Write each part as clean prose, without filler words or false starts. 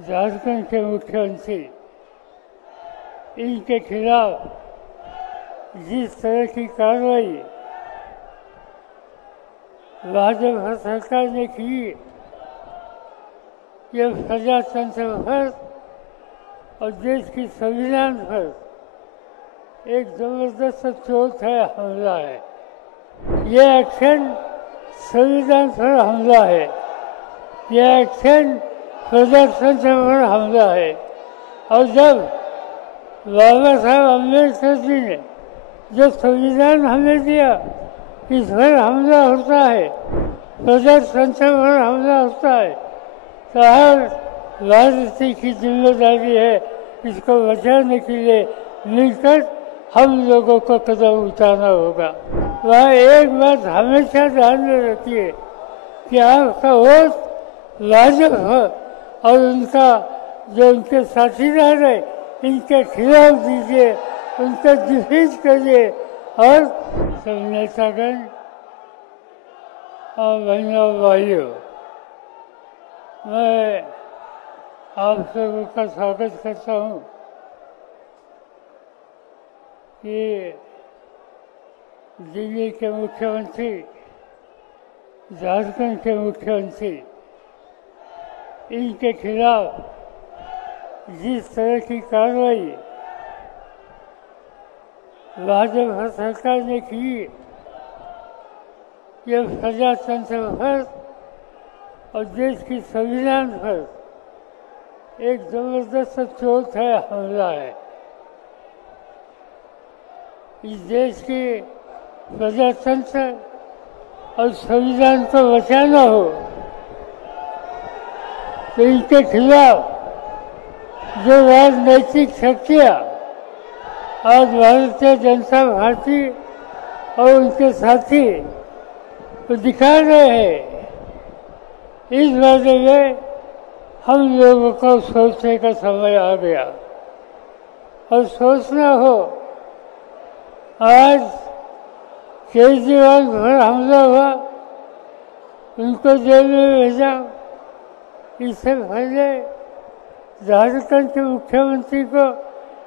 झारखंड के मुख्यमंत्री इनके खिलाफ जिस तरह की कार्रवाई भाजपा सरकार ने की, यह प्रजातंत्र पर और देश की संविधान पर एक जबरदस्त चोट है, हमला है। यह एक्शन संविधान पर हमला है, यह एक्शन प्रजातंत्र पर हमला है। और जब बाबा साहब अम्बेडकर जी ने जो संविधान हमें दिया, इस पर हमला होता है, प्रजातंत्र पर हमला होता है, तो हर राजनीति की जिम्मेदारी है इसको बचाने के लिए मिलकर हम लोगों को कदम उठाना होगा। वह एक बात हमेशा ध्यान में रखिए कि आपका वोट भाजपा और उनका जो उनके साथीदार है इनके खिलाफ दीजिए, उनका डिफीट करिए। और सब नेतागण और बहनों भाइयों, मैं आप सबों का स्वागत करता हूँ कि दिल्ली के मुख्यमंत्री, झारखंड के मुख्यमंत्री, इनके खिलाफ जिस तरह की कार्रवाई भाजपा सरकार ने की, यह प्रजातंत्र पर और देश की संविधान पर एक जबरदस्त चोट है, हमला है। इस देश के प्रजातंत्र और संविधान को बचाना हो तो इनके खिलाफ जो राजनैतिक शक्तियाँ आज भारतीय जनता पार्टी और उनके साथी तो दिखा रहे हैं, इस बारे में हम लोगों को सोचने का समय आ गया। और सोचना हो, आज केजरीवाल पर हमला हुआ, उनको जेल में भेजा। इससे पहले झारखंड के मुख्यमंत्री को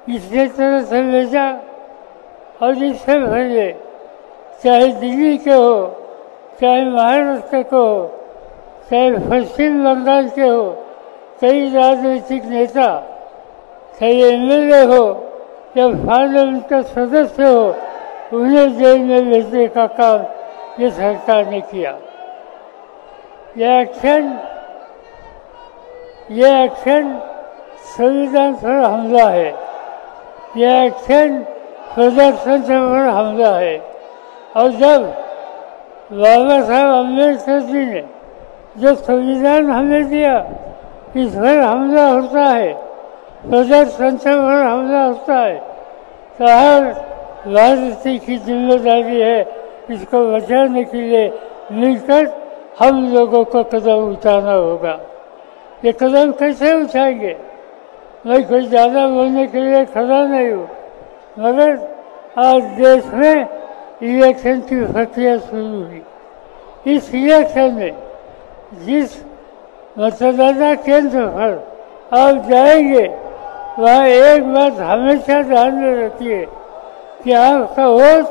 इसी तरह से भेजा। और इससे पहले चाहे दिल्ली के हो, चाहे महाराष्ट्र के हो, चाहे पश्चिम बंगाल के हो, कई राजनीतिक नेता, चाहे एमएलए हो या पार्लियामेंट का सदस्य हो, उन्हें जेल में भेजने का काम ये सरकार ने किया। यह एक्शन संविधान पर हमला है, यह एक्शन प्रजातंत्र पर हमला है। और जब बाबा साहब अम्बेडकर जी ने जो संविधान हमें दिया, इस पर हमला होता है, प्रजातंत्र पर हमला होता है, तो हर राजनीति की जिम्मेदारी है इसको बचाने के लिए मिलकर हम लोगों को कदम उठाना होगा। ये कदम कैसे उठाएंगे? मैं कोई ज़्यादा बोलने के लिए खड़ा नहीं हूँ, मगर आज देश में इलेक्शन की प्रक्रिया शुरू हुई। इस इलेक्शन में जिस मतदाता केंद्र पर आप जाएंगे, वहाँ एक बात हमेशा ध्यान में रखिए कि आपका वोट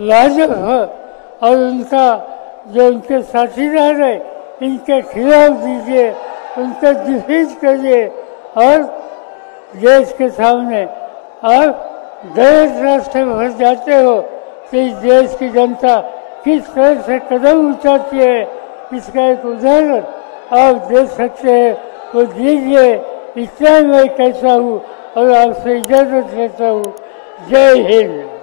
भाजपा और उनका जो उनके साथीदार है इनके खिलाफ दीजिए, उनका डिफीट करिए। और देश के सामने आप गलत रास्ते भर जाते हो तो इस देश की जनता किस तरह से कदम उठाती है, इसका एक उदाहरण आप देख सकते हैं। वो दीजिए, इतना मैं कहता हूँ और आपसे इजाज़त लेता हूँ। जय हिंद।